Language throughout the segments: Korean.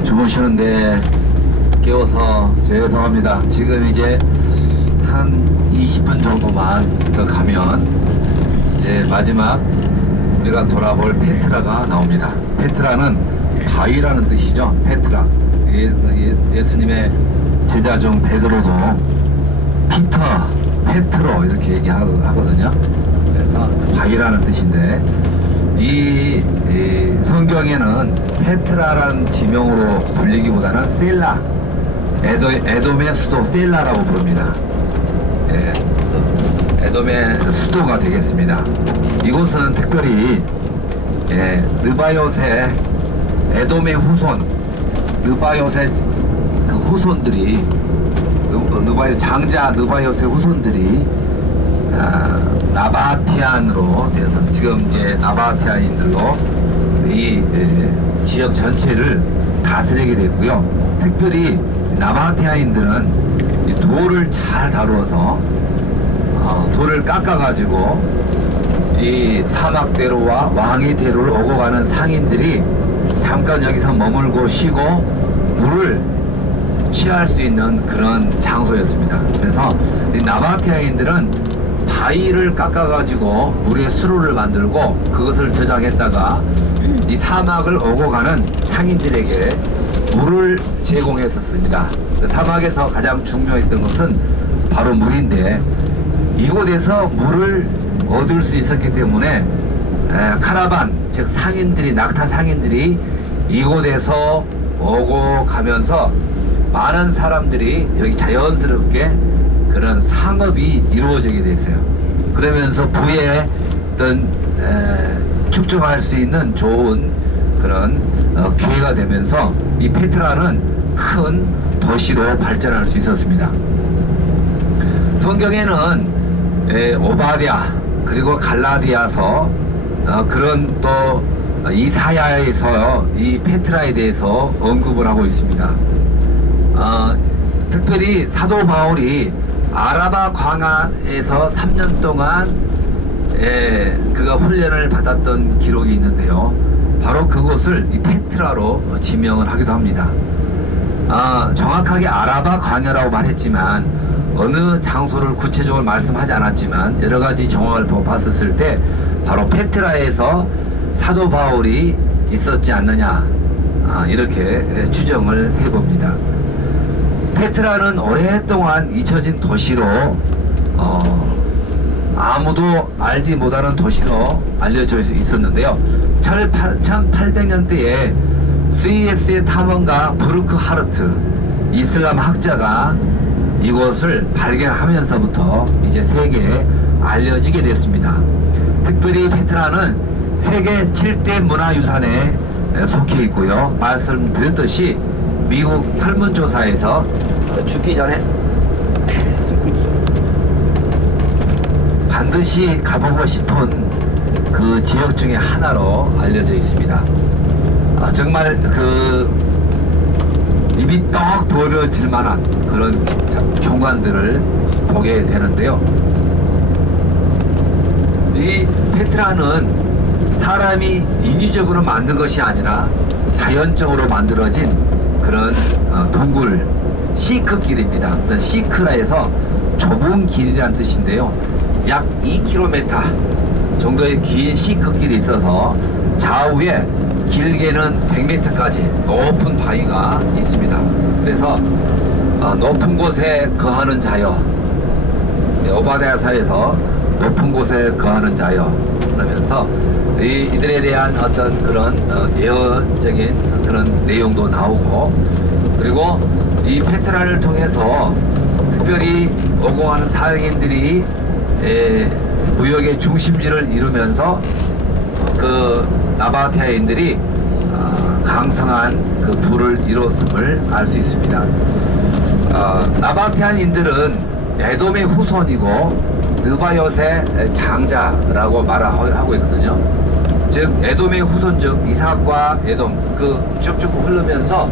주무시는데 깨워서 죄송합니다. 지금 이제 한 20분 정도만 더 가면 이제 마지막 우리가 돌아볼 페트라가 나옵니다. 페트라는 바위라는 뜻이죠. 페트라. 예수님의 제자 중 베드로도 피터, 페트로 이렇게 얘기하거든요. 그래서 바위라는 뜻인데 이 성경에는 페트라라는 지명으로 불리기보다는 셀라, 에돔의 수도 셀라라고 부릅니다. 예, 그래서 에돔의 수도가 되겠습니다. 이곳은 특별히 느바요새 에돔의 후손, 느바요새 그 후손들이 장자 느바요새 후손들이 나바티안으로 돼서 지금 이제 나바티안인들로 이 지역 전체를 다스리게 됐고요. 특별히 나바티안인들은 이 돌을 잘 다루어서 돌을 깎아가지고 이 사막대로와 왕의 대로를 오고 가는 상인들이 잠깐 여기서 머물고 쉬고 물을 취할 수 있는 그런 장소였습니다. 그래서 이 나바티아인들은 바위를 깎아가지고 물에 수로를 만들고 그것을 저장했다가 이 사막을 오고 가는 상인들에게 물을 제공했었습니다. 사막에서 가장 중요했던 것은 바로 물인데 이곳에서 물을 얻을 수 있었기 때문에 카라반, 즉 상인들이, 낙타 상인들이 이곳에서 오고 가면서 많은 사람들이 여기 자연스럽게 그런 상업이 이루어지게 됐어요. 그러면서 부의 어떤 축적할 수 있는 좋은 그런 기회가 되면서 이 페트라는 큰 도시로 발전할 수 있었습니다. 성경에는 오바댜 그리고 갈라디아서 그런 또 이사야에서 이 페트라에 대해서 언급을 하고 있습니다. 특별히 사도 바울이 아라바 광야에서 3년 동안 그가 훈련을 받았던 기록이 있는데요. 바로 그곳을 이 페트라로 지명을 하기도 합니다. 정확하게 아라바 광야라고 말했지만 어느 장소를 구체적으로 말씀하지 않았지만 여러 가지 정황을 봤었을 때 바로 페트라에서 사도 바울이 있었지 않느냐 이렇게 추정을 해봅니다. 페트라는 오랫동안 잊혀진 도시로 아무도 알지 못하는 도시로 알려져 있었는데요. 1800년대에 스위스의 탐험가 브루크 하르트 이슬람 학자가 이곳을 발견하면서부터 이제 세계에 알려지게 됐습니다. 특별히 페트라는 세계 7대 문화유산에 속해 있고요. 말씀드렸듯이 미국 설문조사에서 죽기 전에 반드시 가보고 싶은 그 지역 중에 하나로 알려져 있습니다. 정말 그 입이 떡 벌어질 만한 그런 경관들을 보게 되는데요. 이 페트라는 사람이 인위적으로 만든 것이 아니라 자연적으로 만들어진 그런 동굴 시크길입니다. 시크라 해서 좁은 길이란 뜻인데요. 약 2km 정도의 긴 시크길이 있어서 좌우에 길게는 100m까지 높은 바위가 있습니다. 그래서 높은 곳에 거하는 자여, 오바댜서에서 높은 곳에 거하는 자여 그러면서 이들에 대한 어떤 그런 예언적인 그런 내용도 나오고, 그리고 이 페트라를 통해서 특별히 오고 가는 사역인들이 무역의 중심지를 이루면서 그 나바티아인들이 강성한 그 부를 이뤘음을 알 수 있습니다. 나바티안인들은 에돔의 후손이고 느바요새 장자라고 말하고 있거든요. 즉 에돔의 후손 즉 이삭과 에돔 그 쭉쭉 흐르면서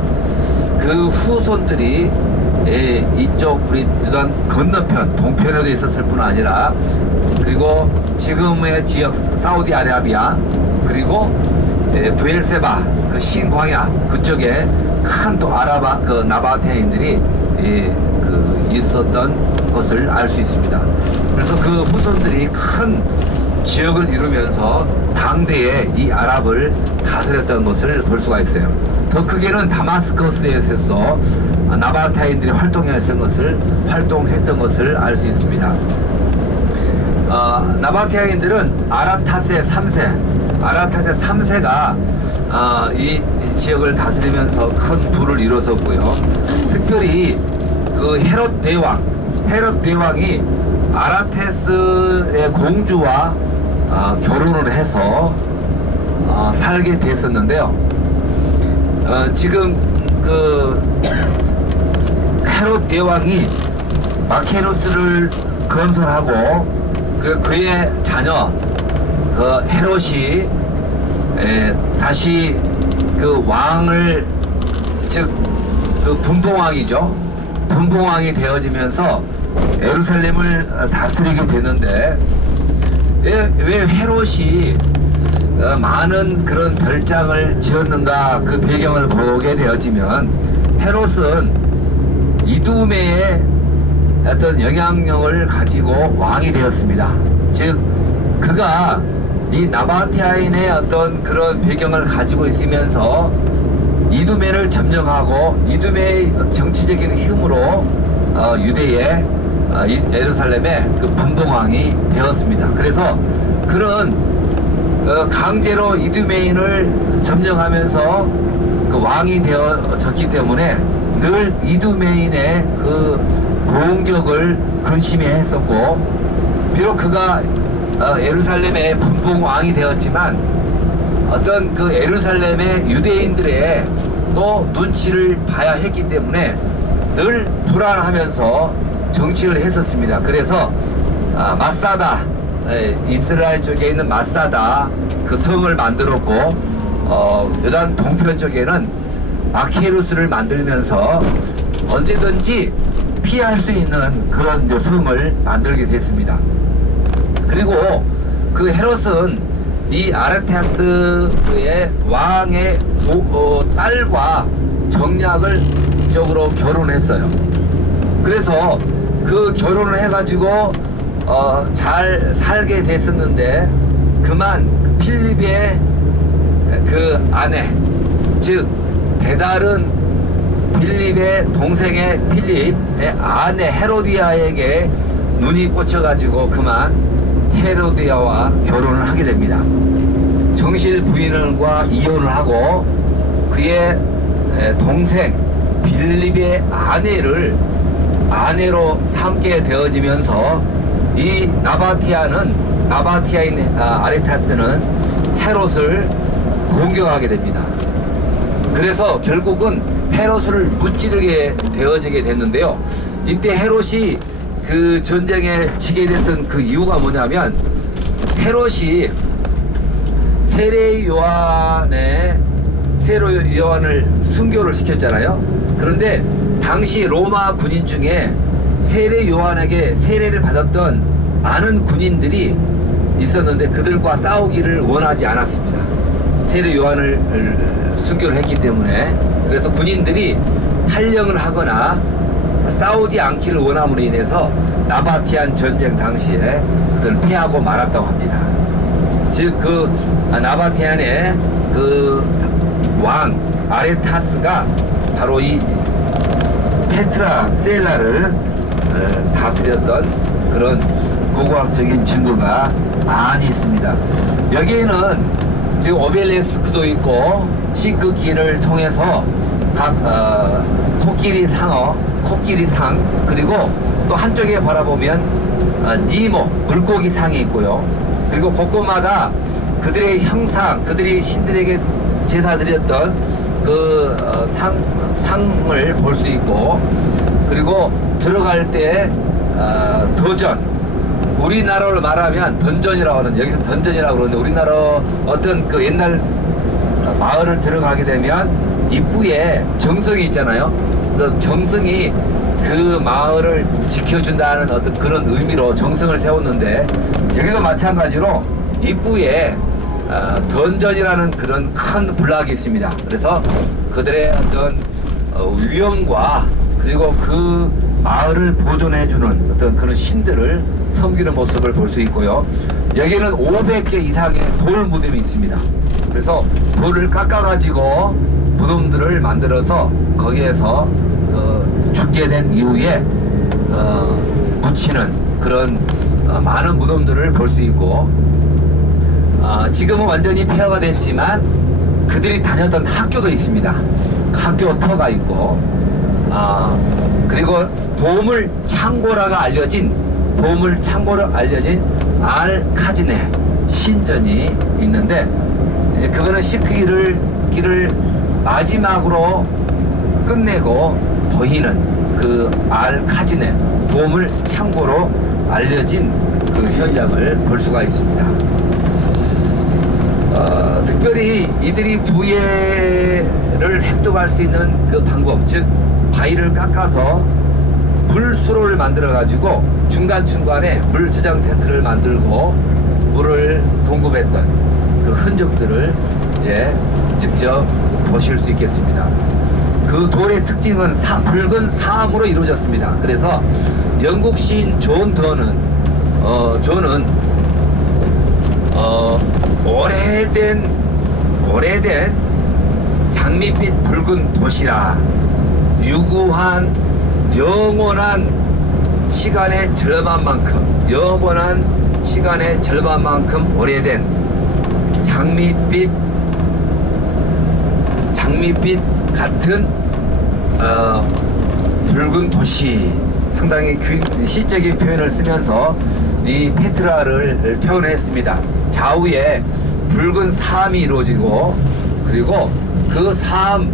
그 후손들이 이쪽 우리 이런 건너편 동편에도 있었을 뿐 아니라 그리고 지금의 지역 사우디아라비아 그리고 부엘세바 그 신광야 그쪽에 큰 또 나바테인들이 있었던 것을 알 수 있습니다. 그래서 그 후손들이 큰 지역을 이루면서 당대에 이 아랍을 다스렸던 것을 볼 수가 있어요. 더 크게는 다마스커스에서도 나바테인들이 활동했던 것을 알 수 있습니다. 나바테인들은 아라타세 3세가 이 지역을 다스리면서 큰 부를 이뤘었고요. 특별히 그 헤롯 대왕이 아라테스의 공주와 결혼을 해서 살게 됐었는데요. 지금 그 헤롯 대왕이 마케노스를 건설하고 그의 자녀 그 헤롯이 다시 그 왕을 그 분봉왕이 되어지면서 예루살렘을 다스리게 되는데 왜 헤롯이 많은 그런 별장을 지었는가 그 배경을 보게 되어지면 헤롯은 이두메의 어떤 영향력을 가지고 왕이 되었습니다. 즉 그가 이 나바테아인의 어떤 그런 배경을 가지고 있으면서 이두메를 점령하고 이두메의 정치적인 힘으로 유대의 예루살렘의 그 분봉왕이 되었습니다. 그래서 그런 강제로 이두메인을 점령하면서 그 왕이 되어졌기 때문에 늘 이두메인의 그 공격을 근심해 했었고, 비록 그가 예루살렘의 분봉왕이 되었지만 어떤 그 예루살렘의 유대인들의 또 눈치를 봐야 했기 때문에 늘 불안하면서 정치를 했었습니다. 그래서 마사다, 이스라엘 쪽에 있는 마사다 그 성을 만들었고, 요단 동편 쪽에는 마케루스를 만들면서 언제든지 피할 수 있는 그런 성을 만들게 됐습니다. 그리고 그 헤롯은 이 아르테스의 왕의 딸과 정략을 적으로 결혼했어요. 그래서 그 결혼을 해가지고 잘 살게 됐었는데, 그만 필립의 그 아내, 즉 베달은 필립의 동생의 필립의 아내 헤로디아에게 눈이 꽂혀가지고 그만 헤로디아와 결혼을 하게 됩니다. 정실 부인과 이혼을 하고 그의 동생 필립의 아내로 삼게 되어지면서 이 나바티아인 아레타스는 헤롯을 공격하게 됩니다. 그래서 결국은 헤롯을 무찌르게 되어지게 됐는데요. 이때 헤롯이 그 전쟁에 지게 됐던 그 이유가 뭐냐면, 헤롯이 세례 요한을 순교를 시켰잖아요. 그런데 당시 로마 군인 중에 세례 요한에게 세례를 받았던 많은 군인들이 있었는데 그들과 싸우기를 원하지 않았습니다. 세례 요한을 순교를 했기 때문에. 그래서 군인들이 탈영을 하거나 싸우지 않기를 원함으로 인해서 나바티안 전쟁 당시에 그들을 피하고 말았다고 합니다. 즉 그 나바티안의 그 왕 아레타스가 바로 이 페트라 셀라를 다스렸던 그런 고고학적인 증거가 많이 있습니다. 여기에는 지금 오벨리스크도 있고 싱크길을 통해서 각 코끼리 상, 그리고 또 한쪽에 바라보면 니모 물고기 상이 있고요. 그리고 곳곳마다 그들의 형상, 그들이 신들에게 제사 드렸던 그 상을 볼 수 있고, 그리고 들어갈 때 도전, 우리나라로 말하면 던전이라고 하는, 여기서 던전이라고 그러는데, 우리나라 어떤 그 옛날 마을을 들어가게 되면 입구에 정성이 있잖아요. 그래서 정성이 그 마을을 지켜준다는 어떤 그런 의미로 정성을 세웠는데, 여기도 마찬가지로 입구에 던전이라는 그런 큰 블락이 있습니다. 그래서 그들의 어떤 위엄과 그리고 그 마을을 보존해주는 어떤 그런 신들을 섬기는 모습을 볼 수 있고요. 여기는 500개 이상의 돌 무덤이 있습니다. 그래서 돌을 깎아가지고 무덤들을 만들어서 거기에서 죽게 된 이후에 묻히는 그런 많은 무덤들을 볼 수 있고, 지금은 완전히 폐허가 됐지만 그들이 다녔던 학교도 있습니다. 학교 터가 있고, 그리고 보물 창고로 알려진 알-카지네 신전이 있는데, 그거는 시크기를 마지막으로 끝내고 보이는 그 알-카지네 보물 창고로 알려진 그 현장을 볼 수가 있습니다. 특별히 이들이 부예를 획득할 수 있는 그 방법, 즉 바위를 깎아서 물수로를 만들어 가지고 중간중간에 물 저장 탱크를 만들고 물을 공급했던 그 흔적들을 이제 직접 보실 수 있겠습니다. 그 돌의 특징은 붉은 사암으로 이루어졌습니다. 그래서 영국 시인 존은 오래된 장밋빛 붉은 도시라, 유구한 영원한 시간의 절반만큼 오래된 장밋빛 같은 붉은 도시, 상당히 그 시적인 표현을 쓰면서 이 페트라를 표현했습니다. 좌우에 붉은 사암이 이루어지고, 그리고 그 사암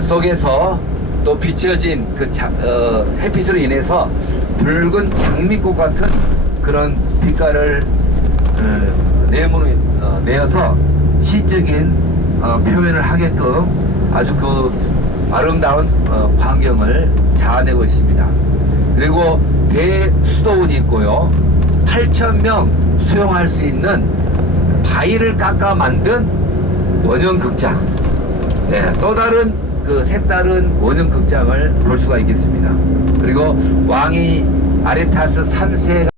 속에서 또 비춰진 그 햇빛으로 인해서 붉은 장미꽃 같은 그런 빛깔을 내어서 시적인 표현을 하게끔 아주 그 아름다운 광경을 자아내고 있습니다. 그리고 대수도원이 있고요. 8,000명 수용할 수 있는 바위를 깎아 만든 원형극장, 또 다른 그 색다른 원형극장을 볼 수가 있겠습니다. 그리고 왕이 아레타스 3세가